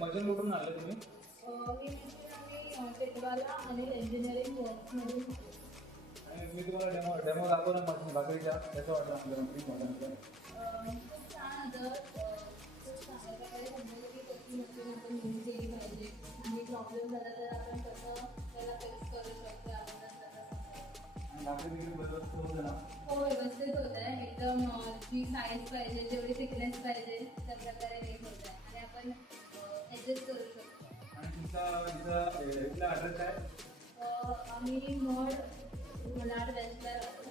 मजून कुठून आले तुम्ही? मी तुम्हाला डेमो दाखवला मशीन बाकरीच्या, कसं वाटलं आपल्याला मशीन? छान प्रॉब्लेम झाला तर आपण कसं त्याला फेस करू शकतो. हो व्यवस्थित होत आहे एकदम. जी साईज पाहिजे जेवढी थिकनेस पाहिजे त्या प्रकारे नीट होत आहे आणि आपण ॲडजस्ट करू शकतो. आणि तुमचा ॲड्रेस आहे? आम्ही मॉड वेस्टला राहतो.